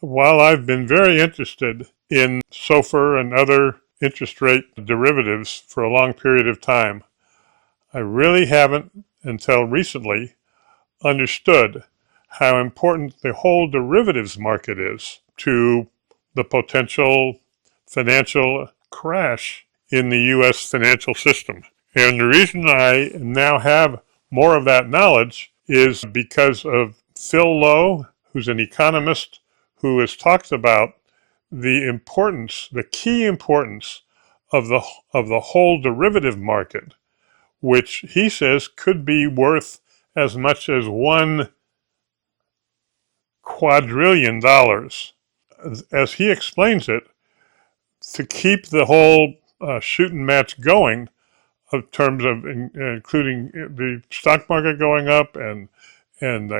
while I've been very interested in SOFR and other interest rate derivatives for a long period of time, I really haven't, until recently, understood how important the whole derivatives market is to the potential financial crash in the U.S. financial system. And the reason I now have more of that knowledge is because of Phil Lowe, who's an economist who has talked about the importance, the key importance of the whole derivative market, which he says could be worth as much as $1 quadrillion. As he explains it, to keep the whole shooting match going, in terms of including the stock market going up and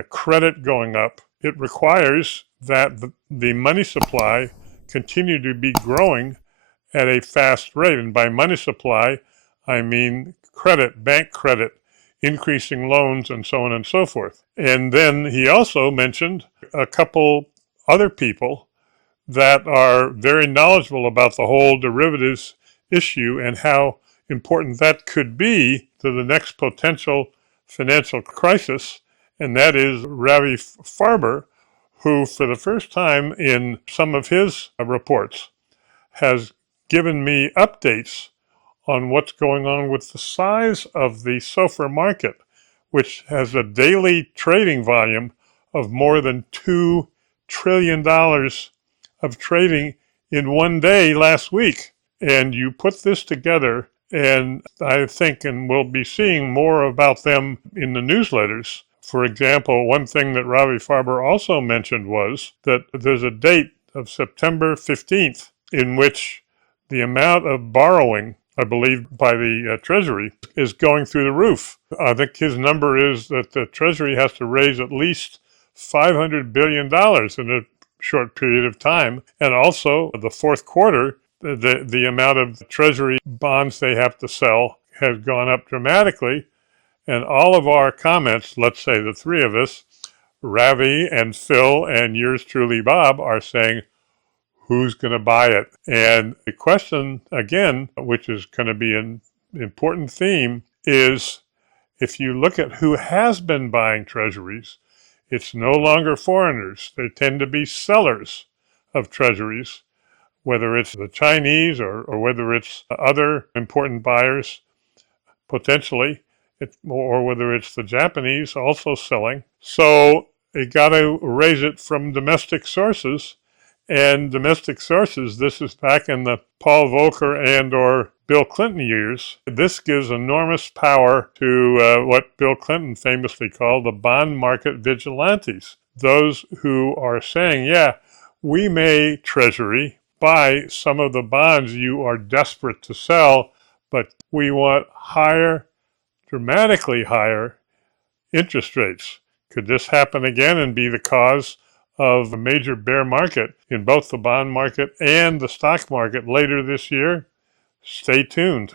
credit going up, it requires that the money supply continue to be growing at a fast rate. And by money supply, I mean credit, bank credit, increasing loans, and so on and so forth. And then he also mentioned a couple other people that are very knowledgeable about the whole derivatives issue and how important that could be to the next potential financial crisis, and that is Rafi Farber, who for the first time in some of his reports has given me updates on what's going on with the size of the SOFR market, which has a daily trading volume of more than $2 trillion of trading in one day last week. And you put this together, and I think, and we'll be seeing more about them in the newsletters. For example, one thing that Rafi Farber also mentioned was that there's a date of September 15th in which the amount of borrowing, I believe, by the Treasury is going through the roof. I think his number is that the Treasury has to raise at least $500 billion in a short period of time. And also, the fourth quarter, the amount of Treasury bonds they have to sell has gone up dramatically. And all of our comments, let's say the three of us, Ravi and Phil and yours truly, Bob, are saying, who's going to buy it? And the question, again, which is going to be an important theme, is if you look at who has been buying treasuries, it's no longer foreigners. They tend to be sellers of treasuries, whether it's the Chinese or whether it's other important buyers, potentially, or whether it's the Japanese also selling. So you got to raise it from domestic sources. And domestic sources, this is back in the Paul Volcker and or Bill Clinton years. This gives enormous power to what Bill Clinton famously called the bond market vigilantes. Those who are saying, yeah, we may, Treasury, buy some of the bonds you are desperate to sell, but we want higher, dramatically higher interest rates. Could this happen again and be the cause of a major bear market in both the bond market and the stock market later this year? Stay tuned.